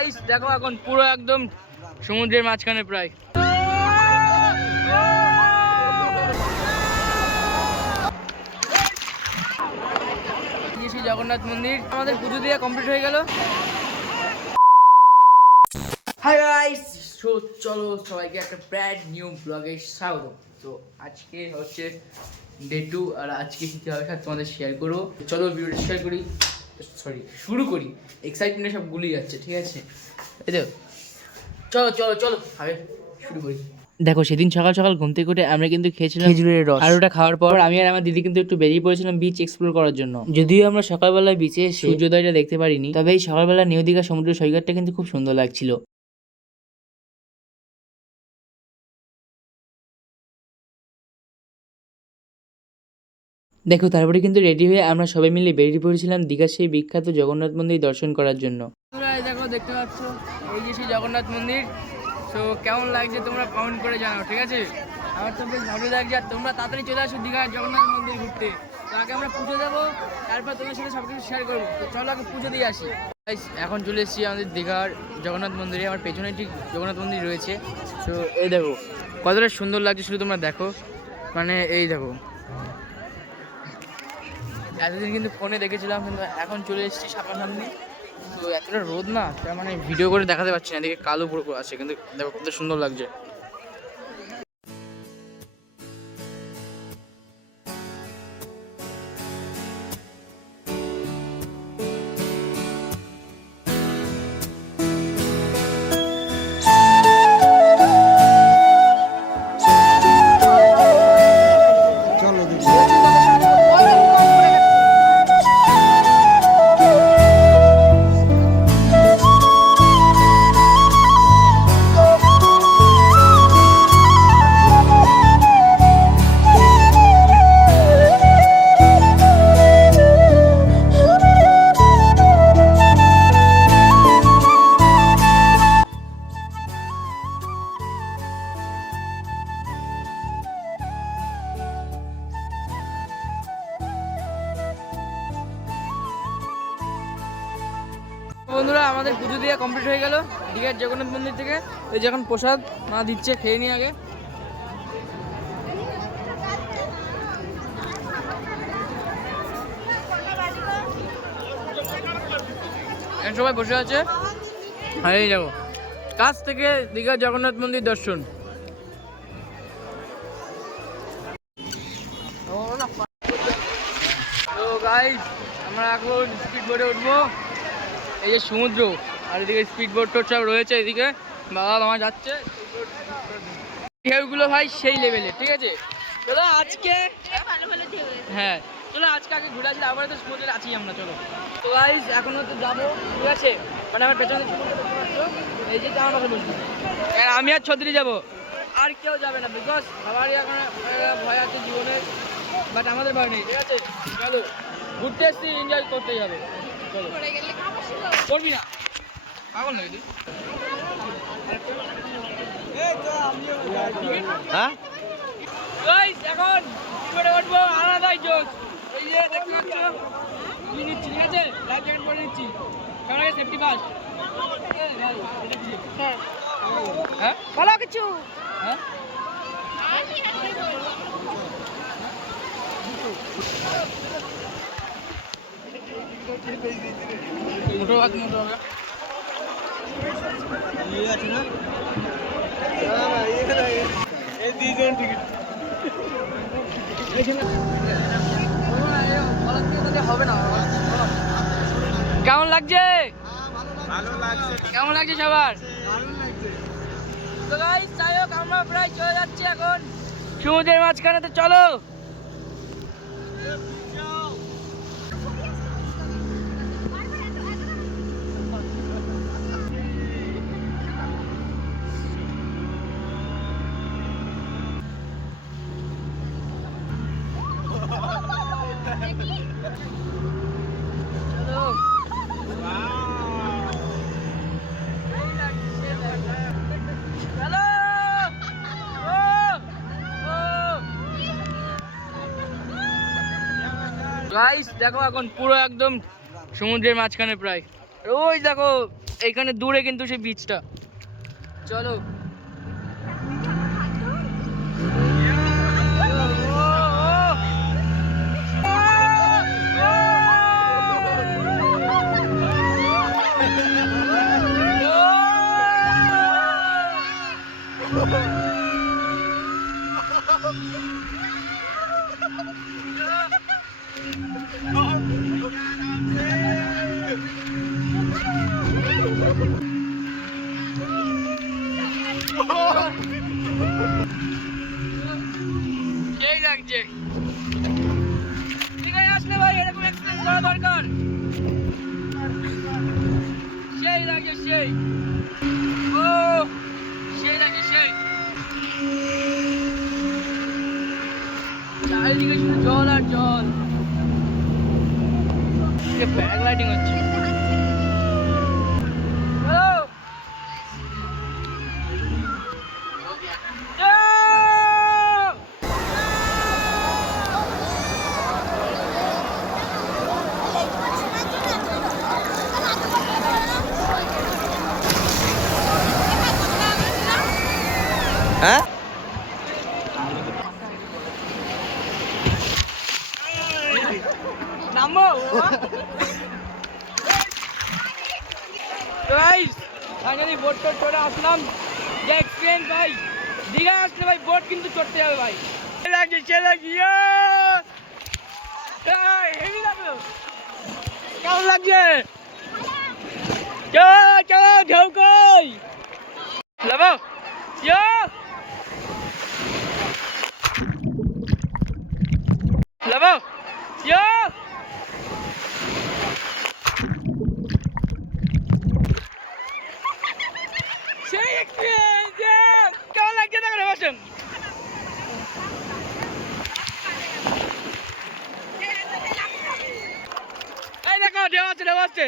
Guys দেখো এখন পুরো একদম সমুদ্রের মাঝখানে প্রায়। জগন্নাথ মন্দির আমাদের পুজো দিয়ে কমপ্লিট হয়ে গেল। হাই গাইস, সো চলো সবাইকে একটা ব্র্যান্ড নিউ ব্লগে স্বাগত। তো আজকে হচ্ছে ডে 2 আর আজকে কী হবে তোমাদের শেয়ার করবো। চলো ভিডিওটা শেয়ার করি, শুরু করি। এক্সাইটমেন্টে সব গুলিয়ে যাচ্ছে, ঠিক আছে? এই তো চলো চলো চলো আগে শুরু করি। দেখো সেদিন সকাল সকাল ঘুম থেকে উঠে আমরা কিন্তু খেয়েছিলাম খেজুরের রস, আর ওটা খাওয়ার পর আমি আর আমার দিদি কিন্তু একটু বেরিয়ে পড়েছিলাম বিচ এক্সপ্লোর করার জন্য। যদিও আমরা সকালবেলায় বিচে এসে সূর্যোদয়টা দেখতে পারিনি, তবে এই সকালবেলা নিউ দীঘা সমুদ্র সৈকতটা কিন্তু খুব সুন্দর লাগছিল। দেখো তারপরে কিন্তু রেডি হয়ে আমরা সবাই মিলে বেরিয়ে পড়েছিলাম দীঘার সেই বিখ্যাত জগন্নাথ মন্দির দর্শন করার জন্য। দেখো দেখতে পাচ্ছ এই যে সেই জগন্নাথ মন্দির। তো কেমন লাগছে তোমরা কমেন্ট করে জানাও, ঠিক আছে? আমার তো বেশ ভালো লাগছে। আর তোমরা তাড়াতাড়ি চলে আসো দীঘার জগন্নাথ মন্দির ঘুরতে। তো আগে আমরা পুজো দেবো, তারপর তোমার সাথে সব কিছু শেয়ার করবো। তো চলো আগে পুজো দিয়ে আসি। এখন চলে এসেছি আমাদের দীঘার জগন্নাথ মন্দিরে। আমার পেছনে ঠিক জগন্নাথ মন্দির রয়েছে। তো এই দেখো কতটা সুন্দর লাগছে, শুধু তোমরা দেখো। মানে এই দেখো, এতদিন কিন্তু ফোনে দেখেছিলাম, কিন্তু এখন চলে এসেছি সামনাসামনি। তো এতটা রোদ না, তার মানে ভিডিও করে দেখাতে পারছি না। এদিকে কালো পুরো আছে, কিন্তু দেখো কত সুন্দর লাগছে। বন্ধুরা আমাদের পুজো দিয়ে কমপ্লিট হয়ে গেল দীঘার জগন্নাথ মন্দির থেকে। এই যখন প্রসাদ মা দিচ্ছে, খেয়ে নিই আগে। সবাই বসে আছে, আর এই যাবো কাছ থেকে দীঘার জগন্নাথ মন্দির দর্শন। তো গাইস আমরা এখন স্পিড বোটে উঠবো। এই যে সমুদ্র, আর এদিকে স্পিড বোট টোট সব রয়েছে। এদিকে বাবা মামা যাচ্ছে। ঢেউগুলো ভাই সেই লেভেলের, ঠিক আছে? চলো আজকে হ্যাঁ চলো আজকে আগে ঘুরে আসলে আবার তো সমুদ্রে আছি আমরা। চলো তো গাইস এখনো তো যাবো, ঠিক আছে? মানে আমার পেছনে এই যে আমার পাশে বলছি, আমি আর ছত্রি যাবো, আর কেউ যাবে না। বিকজ সবারই এখন ভয় আছে জীবনের, বাট আমাদের ভয় নেই, ঠিক আছে? চলো ঘুরতে এসছি, এনজয় করতে যাবে। চলো করবি না, পাগল নাকি তুই? হ্যাঁ এখন করে উঠবো, আলাদাই জোশ। এই যে দেখতে পাচ্ছ কি নিচ্ছি, ঠিক আছে? লাইফ জ্যাকেট পরে নিচ্ছি, সবার আগে সেফটি ফার্স্ট। হ্যাঁ হ্যাঁ বলো কিছু। হ্যাঁ মোটো হাত মোটো হবে আছে না? এই দুইজন টিকিট হবে না। কেমন লাগছে? কেমন লাগছে সবার? তো গাইস যাই হোক আমরা প্রায় চলে যাচ্ছি এখন সমুদ্রের মাঝখানে। তো চলো গাইস দেখো এখন পুরো একদম সমুদ্রের মাঝখানে প্রায়। ওই দেখো এইখানে দূরে কিন্তু সেই বিচটা। চলো সেই লাগছে। ঠিক আছে আসলে ভাই এরকম এক্সপিরিয়েন্স করা দরকার। সেই লাগছে সেই। ও সেই লাগছে সেই। চারিদিকে শুধু জল আর জল। প্যারাগ্লাইডিং হচ্ছে। হ্যাঁ নামো গাইস ফাইনালি বোট চড়ে আসলাম। যে এক্সপিরিয়েন্স ভাই, দীঘায় আসলে ভাই বোট কিন্তু চড়তে হবে ভাই। লাগছে সে লাগিয়ে হেভি লাগলো। কেমন লাগছে? চলো চলো ঢেউ কই লাবো লাবো সেই এক্সপিরিয়েন্স। কেমন লাগছে দেখো বসেন। এই দেখো ঢেউ আছে ঢেউ আসছে।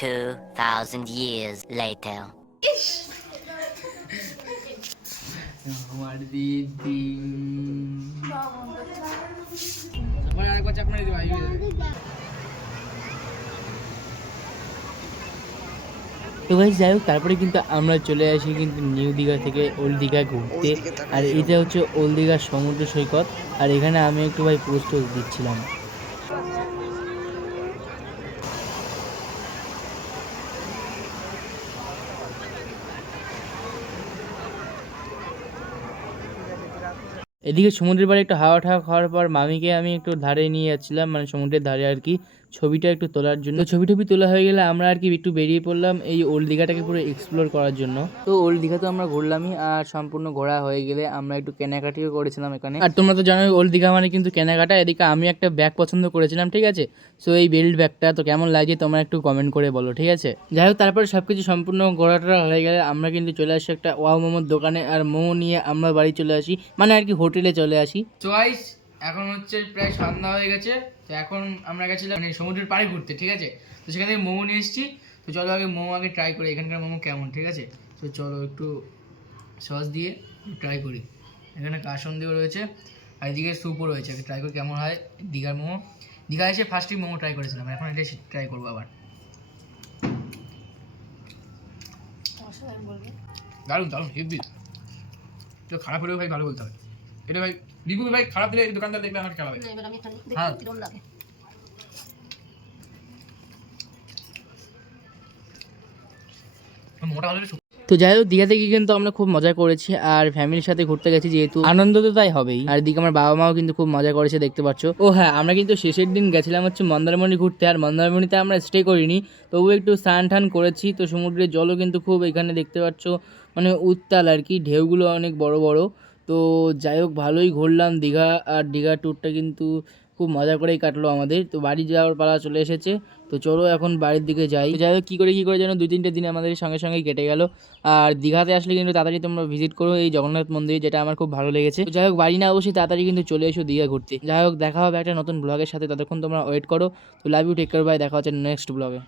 $2,000 years later. আমার দিদি আরেকবার চাপ মারি দিবা। তো ভাই যাই হোক তারপরে কিন্তু আমরা চলে আসি কিন্তু নিউ দীঘা থেকে ওল্ড দীঘা ঘুরতে। আর এটা হচ্ছে ওল্ড দীঘার সমুদ্র সৈকত। আর এখানে আমি একটু ভাই পোস্ট দিচ্ছিলাম। এদিকে সমুদ্রের পাড়ে একটু হাওয়া ঠাওয়া খাওয়ার পর মামিকে আমি একটু ধারে নিয়ে যাচ্ছিলাম, মানে সমুদ্রের ধারে আর কি, ছবিটা একটু তোলার জন্য। ছবি টবি তোলা হয়ে গেলে আমরা আর কি একটু বেরিয়ে পড়লাম এই ওল্ড দীঘাটাকে পুরো এক্সপ্লোর করার জন্য। তো ওল্ড দীঘা তো আমরা ঘুরলামই, আর সম্পূর্ণ ঘোরা হয়ে গেলে আমরা একটু কেনাকাটিও করেছিলাম এখানে। আর তোমরা তো জানো ওল্ড দীঘা মানে কিন্তু কেনাকাটা। এদিকে আমি একটা ব্যাগ পছন্দ করেছিলাম, ঠিক আছে। সো এই বেল্ট ব্যাগটা তো কেমন লাগছে তোমরা একটু কমেন্ট করে বলো, ঠিক আছে। যাই হোক তারপরে সব কিছু সম্পূর্ণ ঘোরাটা হয়ে গেলে আমরা কিন্তু চলে আসি একটা ওয়াও মোমোর দোকানে। আর মোমো নিয়ে আমরা বাড়ি চলে আসি, মানে আর কি হোটেলে চলে আসি। তো গাইস এখন হচ্ছে প্রায় সন্ধ্যা হয়ে গেছে। তো এখন আমরা গেছিলাম মানে সমুদ্রের পাড়ে ঘুরতে, ঠিক আছে। তো সেখান থেকে মোমো নিয়ে এসেছি। তো চলো আগে মোমো আগে ট্রাই করি এখানকার মোমো কেমন, ঠিক আছে। তো চলো একটু সস দিয়ে ট্রাই করি। এখানে কাসন দিয়েও রয়েছে আর এদিকে স্যুপও রয়েছে। আগে ট্রাই করি কেমন হয় দীঘার মোমো। দীঘা এসে ফার্স্টই মোমো ট্রাই করেছিলাম, এখন এটা ট্রাই করবো আবার। দারুণ দারুণ হেভি। তো খারাপ হলেও ভাই ভালো বলতে হবে। এটা ভাই রিভিউ ভাই খারাপ দিলে এই দোকানদার দেখলে আমাকে খারাপ লাগে। এবার আমি খালি হ্যাঁ। দেখতে কিরম লাগে। মোটা হলে তো যাই হোক দীঘা থেকে কিন্তু আমরা খুব মজা করেছি আর ফ্যামিলির সাথে ঘুরতে গেছি, যেহেতু আনন্দ তো তাই হবেই। আর দিকে আমার বাবা মাও কিন্তু খুব মজা করেছে, দেখতে পাচ্ছ। ও হ্যাঁ, আমরা কিন্তু শেষের দিন গেছিলাম হচ্ছে মন্দারমণি ঘুরতে, আর মন্দারমণিতে আমরা স্টে করিনি, তবু একটু স্নান টান করেছি। তো সমুদ্রের জলও কিন্তু খুব এখানে দেখতে পাচ্ছ মানে উত্তাল আর কি, ঢেউগুলো অনেক বড় বড়। তো যাই হোক ভালোই ঘুরলাম দীঘা, আর দীঘা ট্যুরটা কিন্তু খুব মজা করেই কাটলো আমাদের। তো বাড়ি যাওয়ার পালা চলে এসেছে, তো চলো এখন বাড়ির দিকে যাই। তো যাই হোক কী করে যেন 2-3টে দিন আমাদের সঙ্গে সঙ্গেই কেটে গেল। আর দীঘাতে আসলে কিন্তু তাড়াতাড়ি তোমরা ভিজিট করো এই জগন্নাথ মন্দির, যেটা আমার খুব ভালো লেগেছে। তো যাই হোক বাড়ি না অবশ্যই তাড়াতাড়ি কিন্তু চলে এসো দীঘা ঘুরতে। যাই হোক দেখা হবে একটা নতুন ব্লগের সাথে, ততক্ষণ তোমরা ওয়েট করো। তো love you, take care, bye, দেখা হচ্ছে নেক্সট ব্লগে।